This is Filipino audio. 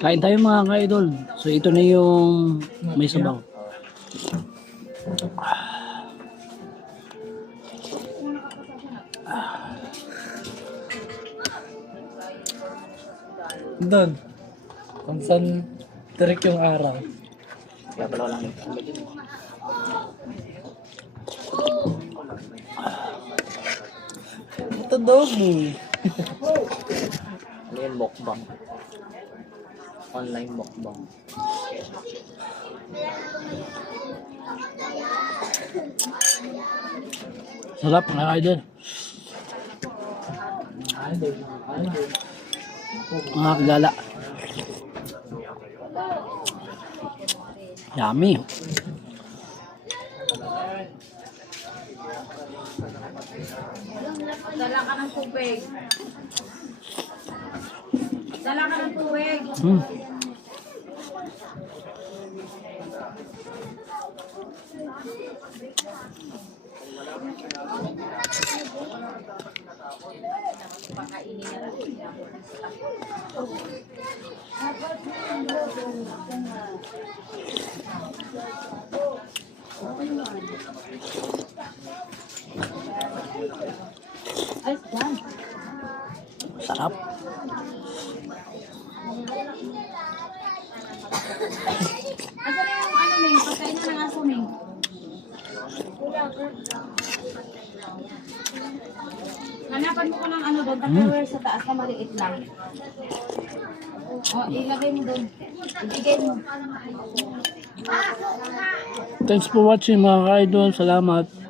Kain tayo mga ka-idol. So ito na yung may sabaw. Doon. Kung saan tirik yung araw. Kaya pala lang yung Ito dobo. ano yun, mukbang. Online mukbang. Sarap mga ka-idol. Mga kagala. Yummy. Dala ka ng tubig. Dala ka ng tubig. Ay, dyan. Sarap. Asa na yung ano, Ming? Pagkain na ng aso, Ming. Hanapan mo ko ng ano doon, tupperware sa taas na maliit lang. O, ilagay mo doon. Ibigay mo. Thanks for watching mga ka-idol. Salamat.